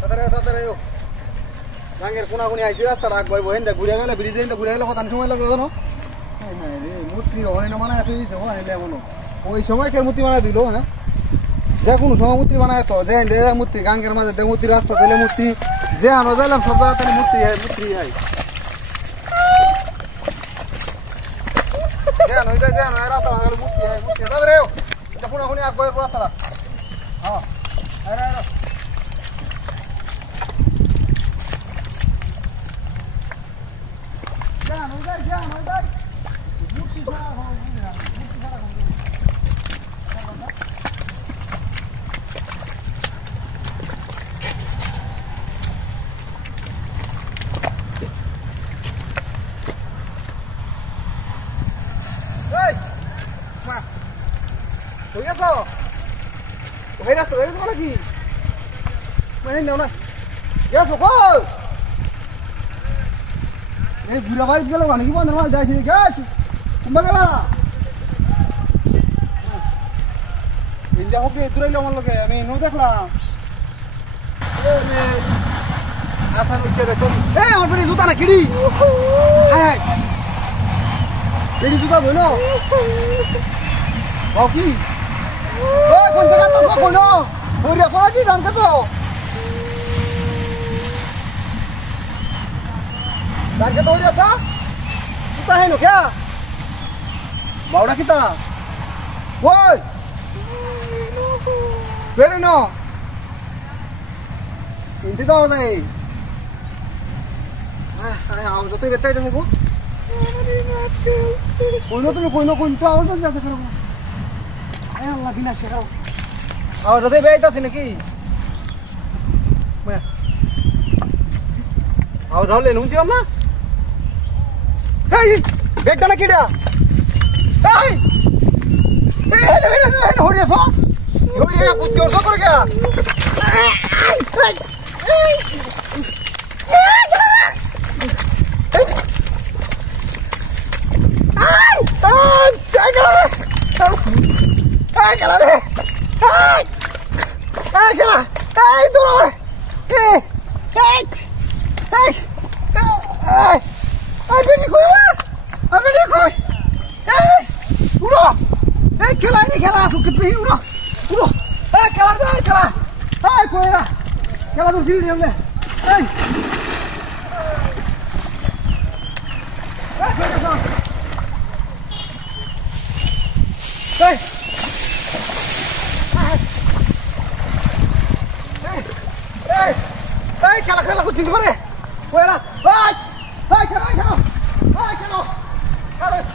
তাড়াতাড়ি গাঙ্গের কোনাকুনি আইছি রাস্তা রাখবো বহেনটা ঘুরে গেলে ব্রিজে ঘুরে গেলে কত সময় লাগবে জানো মূর্তি ওখানে বানায় দিয়েছে ওখানে এমনও ওই সময় কে মূর্তি বানায় দিল হ্যাঁ যে কোনো সময় মূর্তি বানায় তো যে মূর্তি গাঙ্গের মাঝে যে মূর্তি রাস্তা দিলে মূর্তি যে আনো যাইলাম সব জায়গাতে মূর্তি হয় জানো এটা জানো রাস্তা ভাঙালে মূর্তি হয় তাড়াতাড়ি এটা কোনাকুনি আগ বয়ে রাস্তা হ্যাঁ বুড়া বাড়ি গেল নাকি বন্ধ মাল যাইছি গেছি গেলা ইন্ডিয়া হোক দূরাইল আমার লোকে আমি নো দেখলাম আসান উঠে দেখো আমার পেটে জুতা না কিড়ি হ্যাঁ পেটে জুতা ধইল কি কোন জায়গা তো কোন ওরে সরাজি দাম কত দাম কত ওরে আছে জুতা হেনো কে বাউডা কিতা ওই বেরে ন ইন্দি দাও নাই আও যতই বেতাই থাকবো তুমি কোন তো আওয়াজ যাচ্ছে করবো আয় আল্লাহ বিনা শেখাও আওয়াজ যতই বেতাছি নাকি আওয়াজ হলে নুন ছিলাম না এই বেগটা না কিডা এই হরিয়া সো হরিয়া বুদ্ধি ওর করে গয়া খেলা আসো কিন্তু উড়ো উড়ো খেলা খেলা কইরা খেলা তো ফিরে নেমে খেলা করছি পারে খেলা খেলা